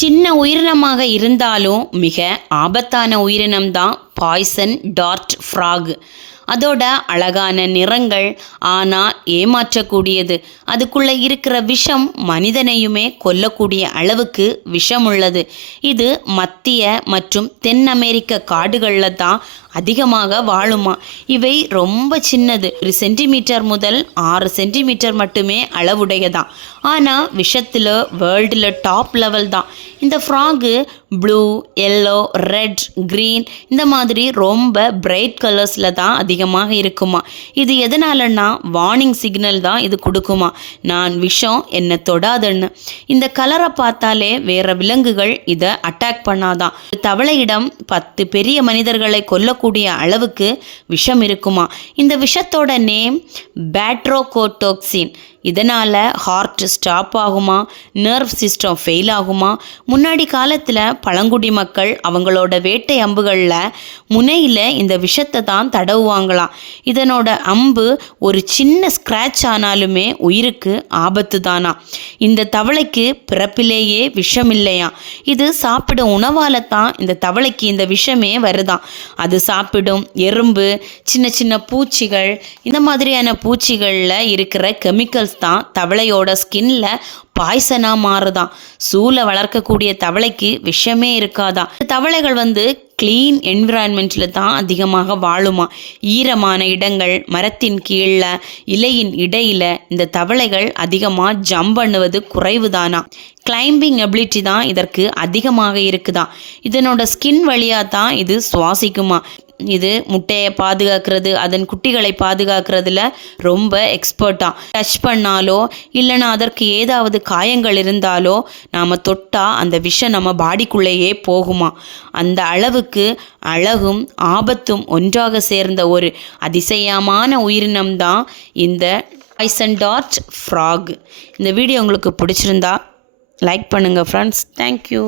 சின்ன உயிரினமாக இருந்தாலும் மிக ஆபத்தான உயிரினம்தான் பாய்சன் டார்ட் ஃப்ராக். அதோட அழகான நிறங்கள் ஆனால் ஏமாற்றக்கூடியது. அதுக்குள்ளே இருக்கிற விஷம் மனிதனையுமே கொல்லக்கூடிய அளவுக்கு விஷம் உள்ளது. இது மத்திய மற்றும் தென் அமெரிக்க காடுகளில் தான் அதிகமாக வாழுமா. இவை ரொம்ப சின்னது, 1 சென்டிமீட்டர் முதல் 6 சென்டிமீட்டர் மட்டுமே அளவுடையதான். ஆனால் விஷத்தில் வேர்ல்டில் டாப் லெவல் தான். இந்த frock blue, yellow, red, green இந்த மாதிரி ரொம்ப பிரைட் கலர்ஸில் தான் அதிகமாக இருக்குமா. இது எதனாலன்னா வார்னிங் சிக்னல் தான் இது கொடுக்குமா, நான் விஷம் என்னை தொடாதுன்னு. இந்த கலரை பார்த்தாலே வேற விலங்குகள் இதை அட்டாக் பண்ணாதான். தவளையிடம் 10 பெரிய மனிதர்களை கொல்லக்கூடிய அளவுக்கு விஷம் இருக்குமா. இந்த விஷத்தோட நேம் பேட்ரோகோடோக்சின். இதனால் ஹார்ட் ஸ்டாப் ஆகுமா, நர்வ் சிஸ்டம் ஃபெயில் ஆகுமா. முன்னாடி காலத்தில் பழங்குடி மக்கள் அவங்களோட வேட்டை அம்புகளில் முனையில் இந்த விஷத்தை தான் தடவுவாங்களாம். இதனோட அம்பு ஒரு சின்ன ஸ்க்ராட்ச் ஆனாலுமே உயிருக்கு ஆபத்து தானா. இந்த தவளைக்கு பிறப்பிலேயே விஷம் இல்லையா. இது சாப்பிடும் உணவால் தான் இந்த தவளைக்கு இந்த விஷமே வருதான். அது சாப்பிடும் எறும்பு, சின்ன சின்ன பூச்சிகள், இந்த மாதிரியான பூச்சிகளில் இருக்கிற கெமிக்கல்ஸ் தான் தவளையோட ஸ்கின்ல பாய்சனாக மாறுதான். சூளை வளர்க்கக்கூடிய தவளைக்கு விஷமே இருக்காதான். தவளைகள் க்ளீன் என்விரான்மெண்ட்டில் தான் அதிகமாக வாழுமா. ஈரமான இடங்கள், மரத்தின் கீழே, இலையின் இடையில் இந்த தவளைகள் அதிகமாக ஜம்ப் பண்ணுவது குறைவு தானா. கிளைம்பிங் எபிலிட்டி தான் இதற்கு அதிகமாக இருக்குதான். இதனோட ஸ்கின் வழியாக தான் இது சுவாசிக்குமா. இது முட்டையை பாதுகாக்கிறது, அதன் குட்டிகளை பாதுகாக்கிறதுல ரொம்ப எக்ஸ்பர்ட்டாக. டச் பண்ணாலோ இல்லைனா அதற்கு ஏதாவது காயங்கள் இருந்தாலோ நாம் தொட்டால் அந்த விஷம் நம்ம பாடிக்குள்ளேயே போகுமா. அந்த அளவுக்கு அழகும் ஆபத்தும் ஒன்றாக சேர்ந்த ஒரு அதிசயமான உயிரினம்தான் இந்த பாய்சன் டார்ட் ஃப்ராக். இந்த வீடியோ உங்களுக்கு பிடிச்சிருந்தா லைக் பண்ணுங்கள் ஃப்ரெண்ட்ஸ். தேங்க்யூ.